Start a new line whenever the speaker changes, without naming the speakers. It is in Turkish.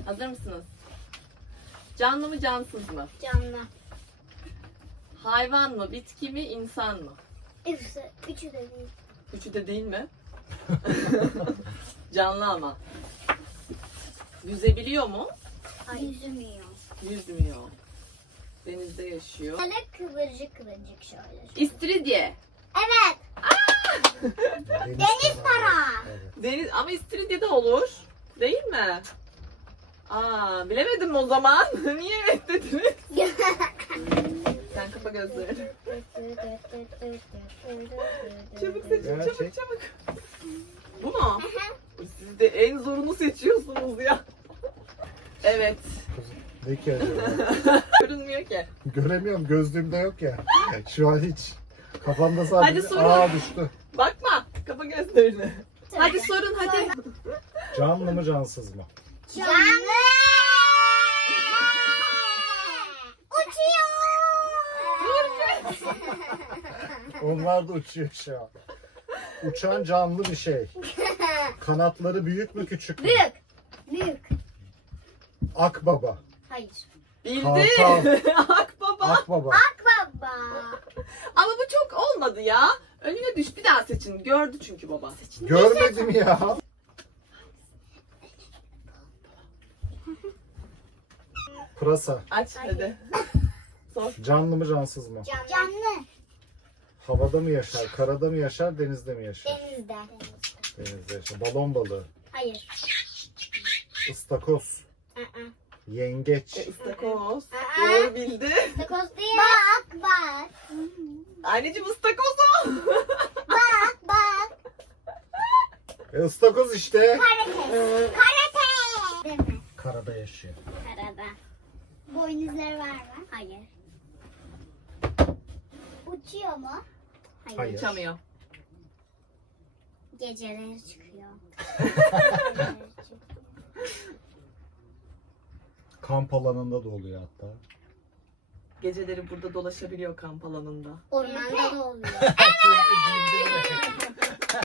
Hazır mısınız? Canlı mı cansız mı?
Canlı.
Hayvan mı, bitki mi, insan mı?
Üçü de değil.
Üçü de değil mi? Canlı ama. Yüzebiliyor mu?
Yüzmüyor.
Yüzmüyor. Denizde yaşıyor.
Böyle kıvırcık kıvırcık şöyle.
İstiridye.
Evet. Deniz para.
Evet.
Deniz ama istiridye de olur. Değil mi? Aa, bilemedim o zaman. Niye evet dediniz? Sen kapa gözlerini. Çabuk seçin,
Ya,
çabuk
çek.
çabuk. Bu mu? Siz de en zorunu seçiyorsunuz ya. Evet.
Ne ki acaba?
Görünmüyor ki.
Göremiyorum, gözlüğümde yok ya. Şu an hiç. Kafamda sadece
Hadi sorun.
aa düştü.
Bakma. Kapa gözlerini. Hadi sorun hadi.
Canlı mı cansız mı?
Canlı. Uçuyor.
Onlar da uçuyor şu an. Uçan canlı bir şey. Kanatları büyük mü küçük mü?
Büyük. Büyük.
Akbaba.
Hayır.
Bildi.
Kartal.
Akbaba.
Akbaba.
Baba.
Ama bu çok olmadı ya. Önüne düş bir daha seçin. Gördü çünkü baba. Seçin.
Görmedim ya. Pırasa.
Aç hadi. Sor.
Canlı mı cansız mı?
Canlı.
Havada mı yaşar, karada mı yaşar, denizde mi yaşar?
Denizde.
Denizde yaşar. Balon balığı,
Hayır.
ıstakoz, yengeç,
Istakoz. Doğru bildi.
Takoz değil. Bak bak.
Anneciğim ıstakoz o.
Bak bak.
ıstakoz işte.
Karate. Karate. Değil mi?
Karada yaşıyor.
Karada. Boynuzları var mı? Hayır. Uçuyor mu?
Hayır.
Uçamıyor.
Geceleri çıkıyor.
Kamp alanında da oluyor hatta.
Geceleri burada dolaşabiliyor kamp alanında.
Ormanda da oluyor.